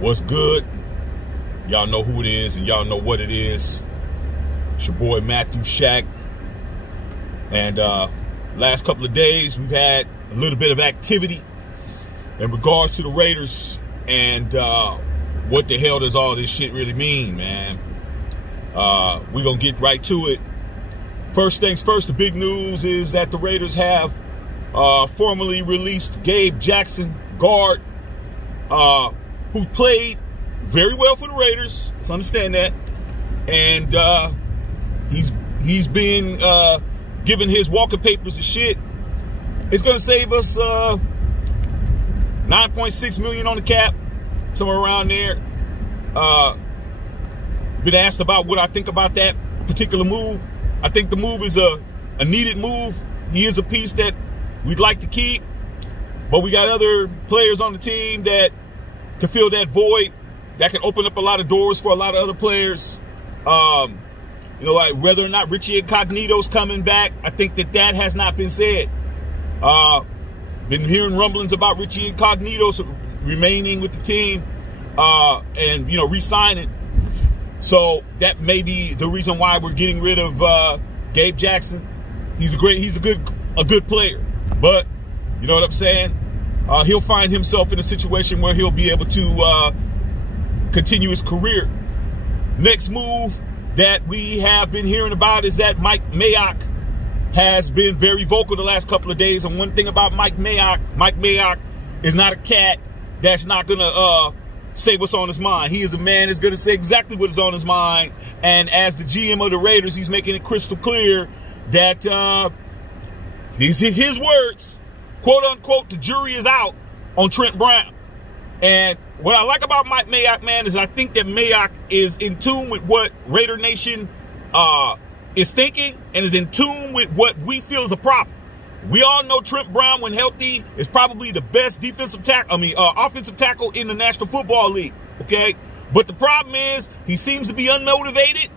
What's good? Y'all know who it is and y'all know what it is. It's your boy Matthew Shack. And last couple of days we've had a little bit of activity in regards to the Raiders and what the hell does all this shit really mean, man? We're gonna get right to it. First things first, the big news is that the Raiders have formally released Gabe Jackson, guard, who played very well for the Raiders. Let's understand that. And he's been given his walking papers and shit. It's gonna save us $9.6 million on the cap, somewhere around there. Been asked about what I think about that particular move. I think the move is a needed move. He is a piece that we'd like to keep, but we got other players on the team that can fill that void, that can open up a lot of doors for a lot of other players. You know, like whether or not Richie Incognito's coming back, I think that has not been said. Been hearing rumblings about Richie Incognito remaining with the team and, you know, re-signing. So that may be the reason why we're getting rid of Gabe Jackson. He's a good player, but you know what I'm saying? He'll find himself in a situation where he'll be able to continue his career. Next move that we have been hearing about is that Mayock has been very vocal the last couple of days. And one thing about Mike Mayock is not a cat that's not gonna say what's on his mind. He is a man that's gonna say exactly what is on his mind. And as the GM of the Raiders, he's making it crystal clear that his words, quote unquote, the jury is out on Trent Brown. And what I like about Mike Mayock, man, is I think that Mayock is in tune with what Raider Nation is thinking and is in tune with what we feel is a problem. We all know Trent Brown, when healthy, is probably the best offensive tackle in the National Football League, okay? But the problem is he seems to be unmotivated.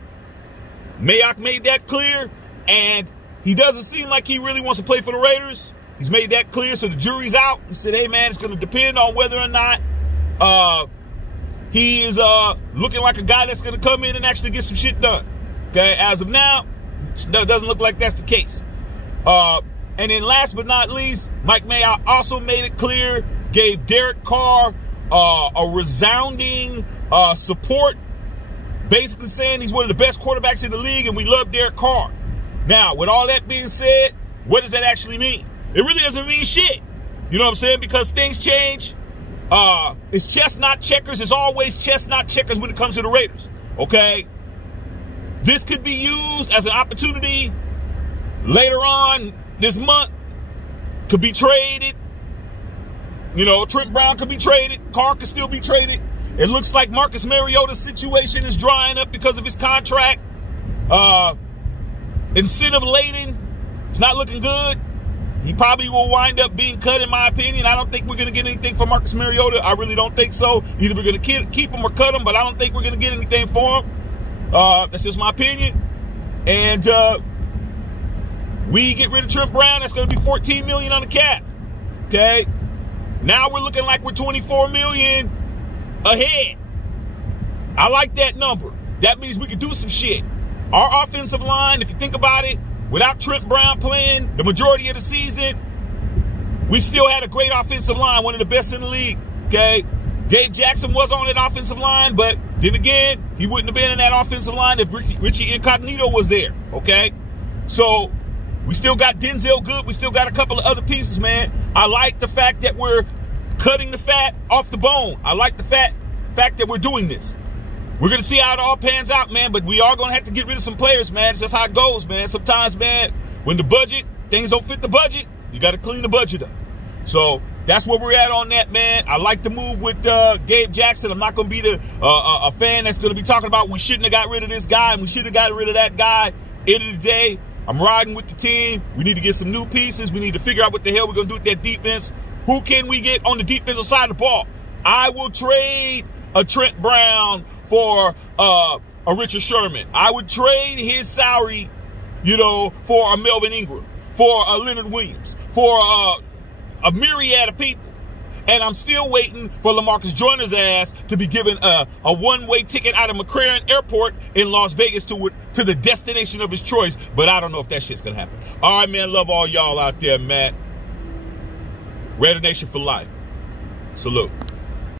Mayock made that clear, and he doesn't seem like he really wants to play for the Raiders. He's made that clear, so the jury's out. He said, hey, man, it's going to depend on whether or not he is looking like a guy that's going to come in and actually get some shit done. Okay, as of now, it doesn't look like that's the case. And then last but not least, Mike Mayock also made it clear, gave Derek Carr a resounding support, basically saying he's one of the best quarterbacks in the league and we love Derek Carr. Now, with all that being said, what does that actually mean? It really doesn't mean shit. You know what I'm saying? Because things change. It's chess, not checkers. It's always chess, not checkers when it comes to the Raiders. Okay? This could be used as an opportunity later on this month. Could be traded. You know, Trent Brown could be traded. Carr could still be traded. It looks like Marcus Mariota's situation is drying up because of his contract. Incentive laden. It's not looking good. He probably will wind up being cut, in my opinion. I don't think we're going to get anything for Marcus Mariota. I really don't think so. Either we're going to keep him or cut him, but I don't think we're going to get anything for him. That's just my opinion. And we get rid of Trent Brown, that's going to be $14 million on the cap. Okay? Now we're looking like we're $24 million ahead. I like that number. That means we can do some shit. Our offensive line, if you think about it, without Trent Brown playing the majority of the season, we still had a great offensive line, one of the best in the league, okay? Gabe Jackson was on that offensive line, but then again, he wouldn't have been in that offensive line if Richie Incognito was there, okay? So we still got Denzel Good. We still got a couple of other pieces, man. I like the fact that we're cutting the fat off the bone. I like the fact that we're doing this. We're going to see how it all pans out, man, but we are going to have to get rid of some players, man. It's just how it goes, man. Sometimes, man, when the budget, things don't fit the budget, you got to clean the budget up. So that's where we're at on that, man. I like the move with Gabe Jackson. I'm not going to be a fan that's going to be talking about we shouldn't have got rid of this guy and we should have got rid of that guy. End of the day, I'm riding with the team. We need to get some new pieces. We need to figure out what the hell we're going to do with that defense. Who can we get on the defensive side of the ball? I will trade a Trent Brown for a Richard Sherman. I would trade his salary, you know, for a Melvin Ingram, for a Leonard Williams, for a myriad of people. And I'm still waiting for LaMarcus Joyner's ass to be given a one-way ticket out of McCarran Airport in Las Vegas to the destination of his choice. But I don't know if that shit's going to happen. All right, man. Love all y'all out there, man. Raider Nation for life. Salute.